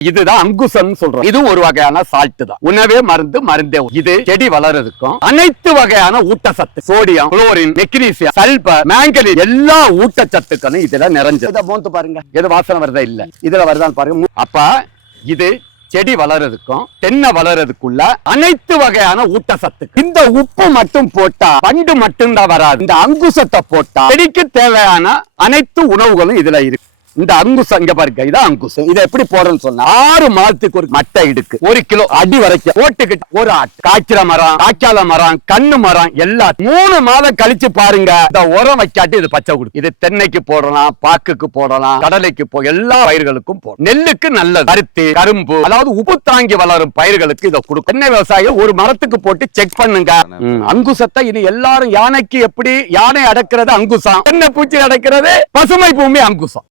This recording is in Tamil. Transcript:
இதுதான் அங்குசம் சொல்றோம் இது ஒரு வகையான சால்ட் தான். உணவே மருந்து மருந்தே. இது செடி வளர்றதுக்கும் அனைத்து வகையான ஊட்டச்சத்து. Sodium chlorine magnesium sulphur manganese எல்லா ஊட்டச்சத்துக்களும் இதுல நிறைஞ்சது. இதை மோந்து பாருங்க. எது வாசனை வருதா? இல்ல. இதுல வருதான்னு பாருங்க. அப்ப இது செடி வளர்றதுக்கும் தென்னை வளர்றதுக்குள்ள அனைத்து வகையான ஊட்டச்சத்து இந்த உப்பு மட்டும் போட்டா பண்டு மட்டும்தான் வராது. இந்த அங்குசத்தை போட்டா செடிக்கு தேவையான அனைத்து உணவுகளும் இதுல இருக்கு. இந்த அங்குசம் இங்க பாருங்க இதான் அங்குசம் இதை எப்படி போடுறேன்னு சொன்னா ஆறு மாதத்துக்கு ஒரு மட்டை இடுக்கு. ஒரு கிலோ அடி வரைக்கும் போட்டுக்கிட்டு ஒரு காய்ச்சல மரம் காய்க்கால மரம் கண்ணு மரம் எல்லாம் மூணு மாதம் கழிச்சு பாருங்க. இந்த உரம் வைக்காட்டி இது பச்சை கொடுக்கும் இது தென்னைக்கு போடலாம் பாக்குக்கு போடலாம் கடலைக்கு போ எல்லா பயிர்களுக்கும் போடும் நெல்லுக்கு நல்லது. பருத்தி கரும்பு அதாவது உப்பு தாங்கி வளரும் பயிர்களுக்கு இதை கொடுக்கும் தென்னை விவசாயம் ஒரு மரத்துக்கு போட்டு செக் பண்ணுங்க. அங்குசத்தை இனி எல்லாரும் யானைக்கு எப்படி யானை அடக்கிறது அங்குசம். தென்னை பூச்சி அடக்கிறது பசுமை பூமி அங்குசம்.